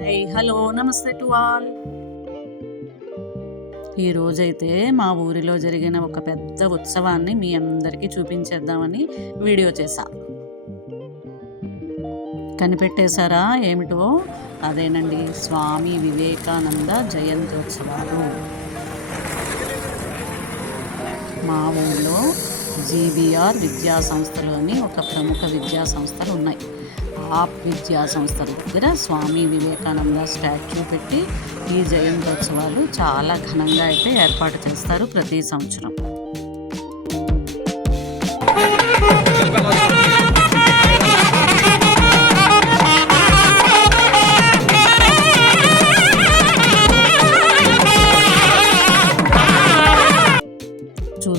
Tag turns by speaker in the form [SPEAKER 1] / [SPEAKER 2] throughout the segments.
[SPEAKER 1] Hi hello నమస్తే to all. ఈ రోజైతే మా ఊరిలో జరిగిన ఒక పెద్ద ఉత్సవాన్ని మీ అందరికీ చూపించేద్దామని వీడియో చేశా. కనిపెట్టేశారా ఏమిటో? అదేనండి స్వామి వివేకానంద జయంత్యోత్సవాలు మా ఊళ్ళో జీబీఆర్ విద్యా సంస్థలు అని ఒక ప్రముఖ విద్యా సంస్థలు ఉన్నాయి. ఆ విద్యా సంస్థల దగ్గర స్వామి వివేకానంద స్టాచ్యూ పెట్టి ఈ జయంతోత్సవాలు చాలా ఘనంగా అయితే ఏర్పాటు చేస్తారు ప్రతి సంవత్సరం.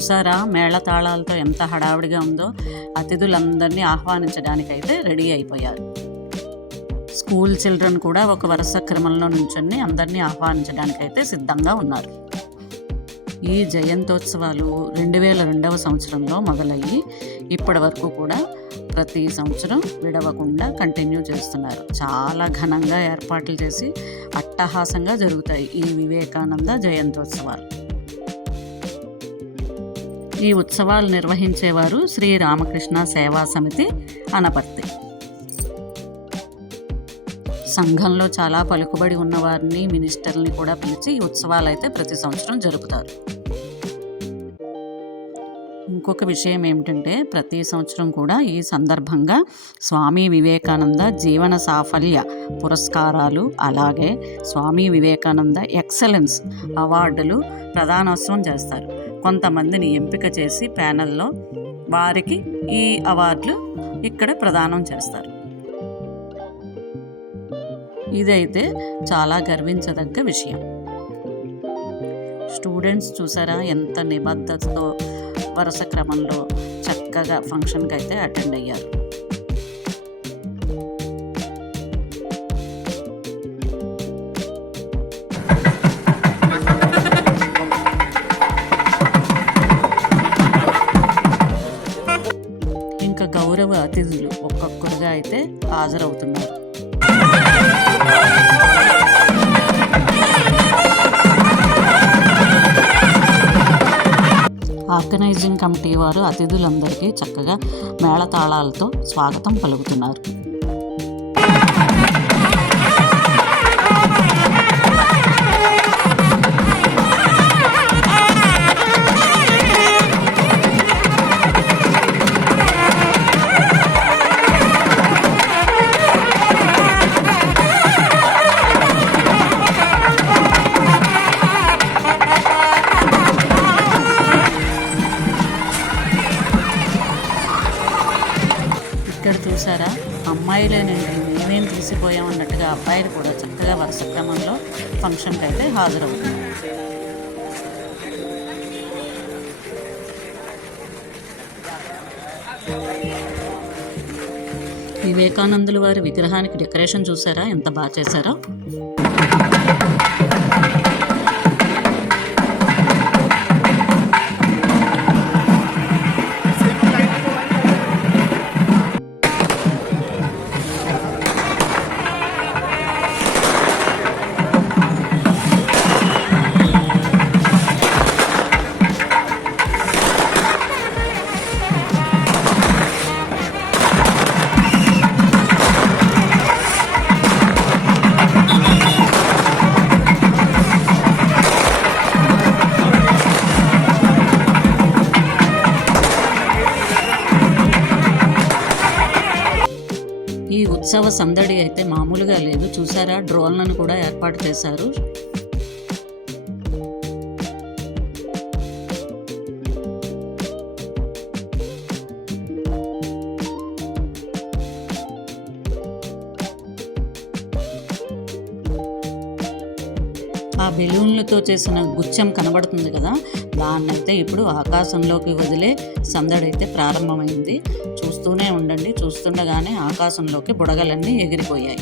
[SPEAKER 1] చూసారా? మేళతాళాలతో ఎంత హడావిడిగా ఉందో అతిథులందరినీ ఆహ్వానించడానికైతే రెడీ అయిపోయారు. స్కూల్ చిల్డ్రన్ కూడా ఒక వరుస క్రమంలో నుంచొని అందరినీ ఆహ్వానించడానికైతే సిద్ధంగా ఉన్నారు. ఈ జయంతోత్సవాలు రెండు వేల రెండవ సంవత్సరంలో మొదలయ్యి ఇప్పటి వరకు కూడా ప్రతి సంవత్సరం విడవకుండా కంటిన్యూ చేస్తున్నారు. చాలా ఘనంగా ఏర్పాట్లు చేసి అట్టహాసంగా జరుగుతాయి ఈ వివేకానంద జయంతోత్సవాలు. ఈ ఉత్సవాలు నిర్వహించేవారు శ్రీ రామకృష్ణ సేవా సమితి అనపర్తి. సంఘంలో చాలా పలుకుబడి ఉన్నవారిని మినిస్టర్ని కూడా పిలిచి ఈ ఉత్సవాలు అయితే ప్రతి సంవత్సరం జరుపుతారు. ఇంకొక విషయం ఏమిటంటే ప్రతి సంవత్సరం కూడా ఈ సందర్భంగా స్వామి వివేకానంద జీవన సాఫల్య పురస్కారాలు అలాగే స్వామి వివేకానంద ఎక్సలెన్స్ అవార్డులు ప్రధానోత్సవం చేస్తారు. కొంతమందిని ఎంపిక చేసి ప్యానెల్లో వారికి ఈ అవార్డులు ఇక్కడ ప్రదానం చేస్తారు. ఇదైతే చాలా గర్వించదగ్గ విషయం. స్టూడెంట్స్ చూసారా? ఎంత నిబద్ధతతో వరుస క్రమంలో చక్కగా ఫంక్షన్కి అయితే అటెండ్ అయ్యారు. హాజరవుతున్నారు. ఆర్గనైజింగ్ కమిటీ వారు అతిథులందరికీ చక్కగా మేళతాళాలతో స్వాగతం పలుకుతున్నారు. ఇక్కడ చూసారా? అమ్మాయిలేనండి మేమేం తీసిపోయాం అన్నట్టుగా అబ్బాయిలు కూడా చక్కగా వరుస క్రమంలో ఫంక్షన్కి అయితే హాజరవుతున్నారు. వివేకానందుల వారి విగ్రహానికి డెకరేషన్ చూసారా? ఎంత బాగా చేశారో? ఉత్సవ సందడి అయితే మామూలుగా లేదు. చూసారా? డ్రోన్లను కూడా ఏర్పాటు చేశారు. ఆ బెలూన్లతో చేసిన గుచ్చం కనబడుతుంది కదా దాన్నైతే ఇప్పుడు ఆకాశంలోకి వదిలే సందడైతే ప్రారంభమైంది. చూస్తూనే ఉండండి చూస్తుండగానే ఆకాశంలోకి బుడగలన్నీ ఎగిరిపోయాయి.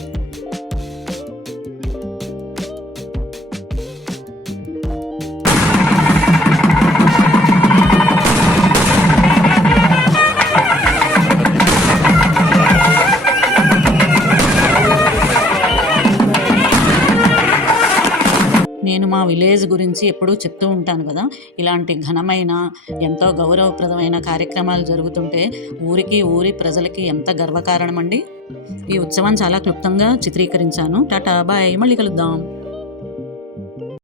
[SPEAKER 1] నేను మా విలేజ్ గురించి ఎప్పుడూ చెప్తూ ఉంటాను కదా. ఇలాంటి ఘనమైన ఎంతో గౌరవప్రదమైన కార్యక్రమాలు జరుగుతుంటే ఊరికి ఊరి ప్రజలకి ఎంత గర్వకారణం అండి ఈ ఉత్సవం చాలా క్లుప్తంగా చిత్రీకరించాను. టాటా బాయ్. మళ్ళీ కలుద్దాం.